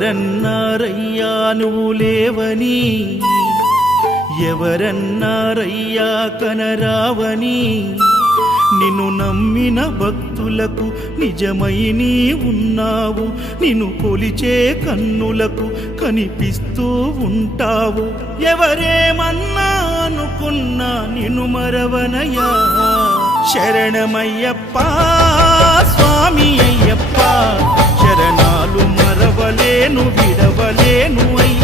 ఎవరన్నారయ్యా నువ్వు లేవని, ఎవరన్నారయ్యా కనరావని, నిన్ను నమ్మిన భక్తులకు నిజమై నీ ఉన్నావు, నిన్ను కొలిచే కన్నులకు కనిపిస్తూ ఉంటావు. ఎవరేమన్నా అనుకున్నా నిన్ను మరవనయ్యా. శరణమయ్యప్ప స్వామి అయ్యప్ప, శరణాలు మరవలేను విడవలేను అయ్యప్ప.